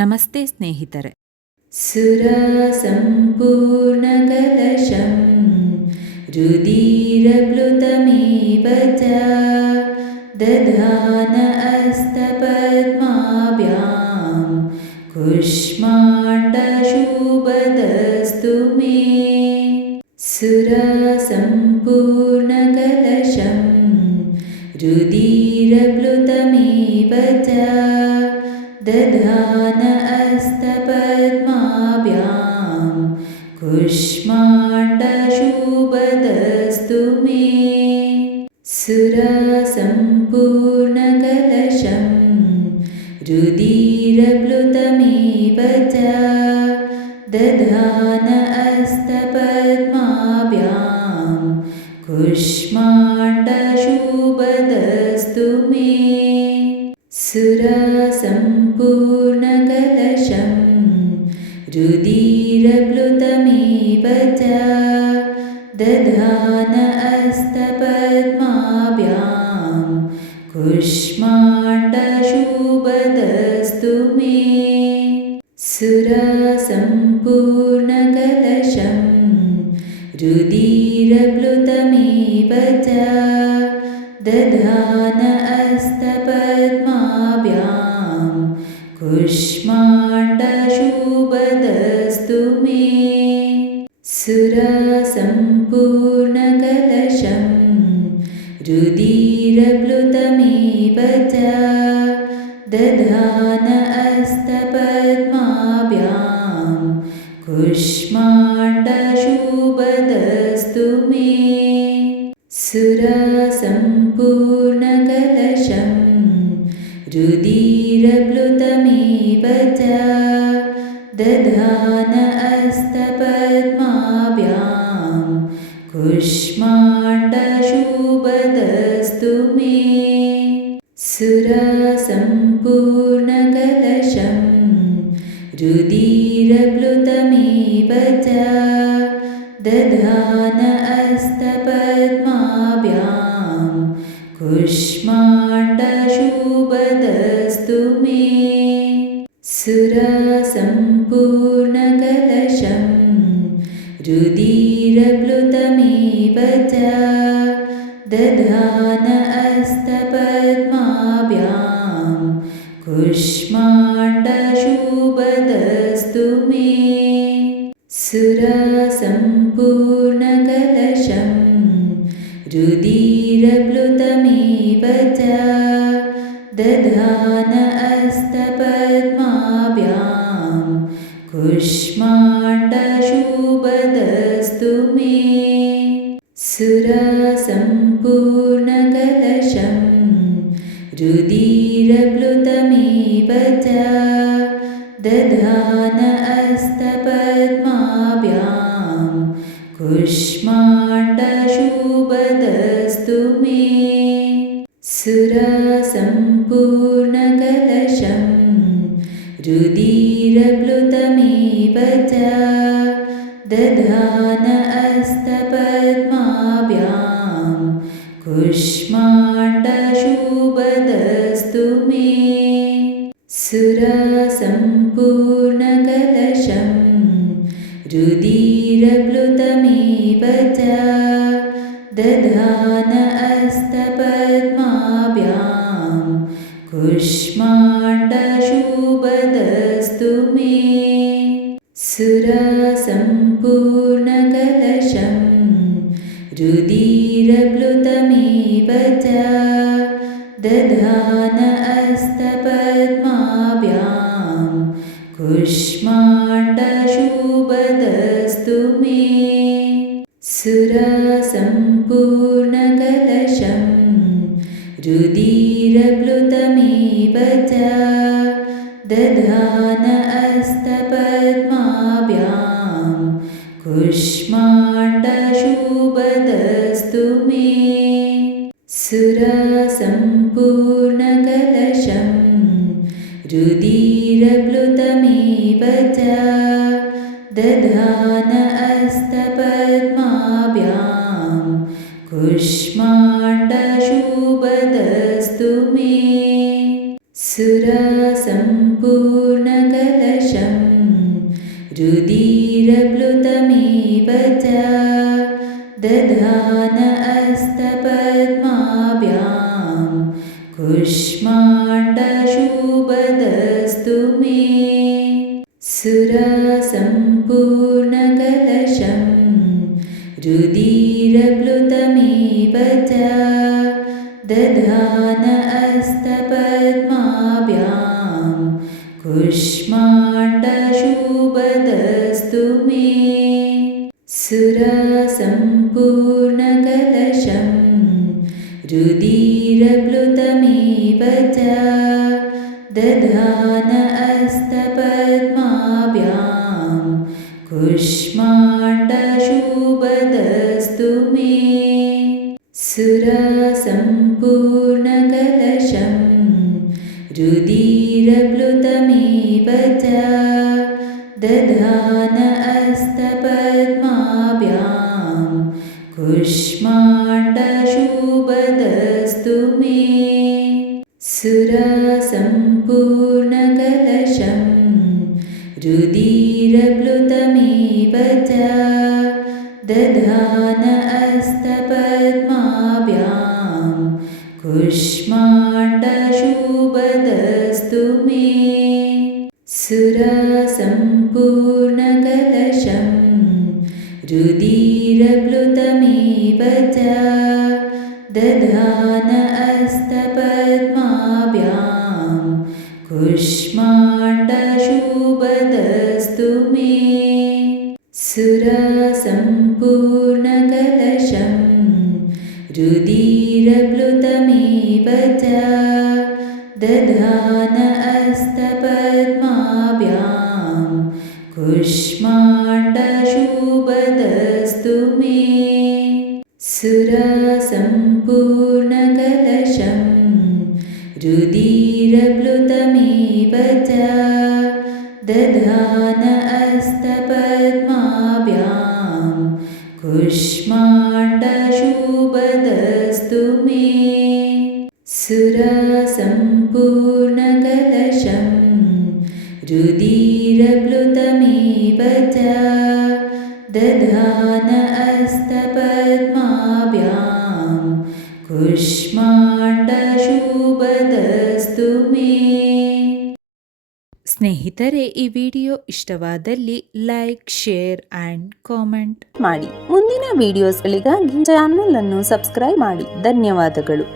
ನಮಸ್ತೆ ಸ್ನೇಹಿತರೆ. सुरासम्पूर्णकलशं रुधिरप्लुतमेव च दधान हस्तपद्माभ्यां कुष्माण्डशुभदस्तु मे। सुरासम्पूर्णकलशं रुधिरप्लुतमेव च दधान हस्तपद्माभ्यां कुष्माण्डशुभदस्तु मे। सुरासम्पूर्णकलशं रुधिरप्लुतमेव च दधान हस्तपद्माभ्यां कुष्माण्डशुभदस्तु मे। सुरासम्पूर्णकलशं रुधिरप्लुतमेव च दधान हस्तपद्माभ्यां कुष्माण्डशुभदस्तु मे। सुरासम्पूर्णकलशं रुधिरप्लुतमेव च दधान हस्तपद्माभ्यां कुष्माण्डशुभदस्तु मे। सुरासम्पूर्णकलशं रुधिरप्लुतमेव च दधान हस्तपद्माभ्यां कुष्माण्डशुभदस्तु मे। सुरासम्पूर्णकलशं रुधिरप्लुतमेव च दधान हस्तपद्माभ्यां कुष्माण्डशुभदस्तु मे। सुरासम्पूर्णकलशं रुधिरप्लुतमेव च दधान हस्तपद्माभ्यां कुष्माण्डशुभदस्तु मे। सुरासम्पूर्णकलशं रुधिरप्लुतमेव च दधान हस्तपद्माभ्यां कुष्माण्डशुभदस्तु मे। सुरासम्पूर्णकलशं रुधिरप्लुतमेव च दधान हस्तपद्माभ्यां कुष्माण्डशुभदस्तु मे। सुरासम्पूर्णकलशं रुधिरप्लुतमेव च दधान हस्तपद्माभ्यां कुष्माण्डशुभदस्तु मे। सुरासम्पूर्णकलशं रुधिरप्लुतमेव च दधान हस्तपद्माभ्यां कुष्माण्डशुभदस्तु मे। सुरासम्पूर्णकलशं रुधिरप्लुतमेव च दधान हस्तपद्माभ्यां कुष्माण्डशुभदस्तु मे। सुरासम्पूर्णकलशं रुधिरप्लुतमेव च दधान हस्तपद्माभ्यां कुष्माण्डशुभदस्तु मे। सुरासम्पूर्णकलशं रुधिरप्लुतमेव च दधान हस्तपद्माभ्यां कुष्माण्डशुभदस्तु मे। सुरासम्पूर्णकलशं रुधिरप्लुतमेव च दधान हस्तपद्माभ्यां कुष्माण्डशुभदस्तु मे। सुरासम्पूर्णकलशं कुष्माण्डशुभदस्तु मे सुरासम्पूर्णकलशं रुधिरप्लुतमेव च दधान हस्तपद्माभ्यां कुष्माण्डशुभदस्तु मे सुरासम्पूर्णकलशं रुधिरप्लुतमेव च दधान हस्तपद्माभ्यां कुष्माण्डशुभदस्तु मे सुरासम्पूर्णकलशं रुधिरप्लुतमेव च दधान हस्तपद्माभ्यां कुष्माण्डशुभदस्तु मे सुरासम्पूर्णकलशं रुधिरप्लुतमेव च दधान हस्तपद्माभ्यां कुष्माण्डशुभदस्तु मे सुरासम्पूर्णकलशं रुधिरप्लुतमेव च दधान हस्तपद्माभ्यां कुष्माण्डशुभदस्तु मे सुरासम्पूर्णकलशं रुधिरप्लुतमेव च दधान हस्तपद्माभ्यां कुष्माण्डशुभदस्तु मे सुरासम्पूर्णकलशं रुधिरप्लुतमेव च दधान हस्तपद्माभ्यां कुष्माण्डशुभदस्तु मे सुरासम्पूर्णकलशं रुधिरप्लुतमेव च दधान हस्तपद्माभ्यां कुष्माण्डशुभदस्तु मे ಸ್ನೇಹಿತರೆ, ಈ ವಿಡಿಯೋ ಇಷ್ಟವಾದಲ್ಲಿ ಲೈಕ್, ಶೇರ್ ಆ್ಯಂಡ್ ಕಾಮೆಂಟ್ ಮಾಡಿ. ಮುಂದಿನ ವಿಡಿಯೋಸ್ಗಳಿಗಾಗಿ ಚಾನೆಲ್ ಅನ್ನು ಸಬ್ಸ್ಕ್ರೈಬ್ ಮಾಡಿ. ಧನ್ಯವಾದಗಳು.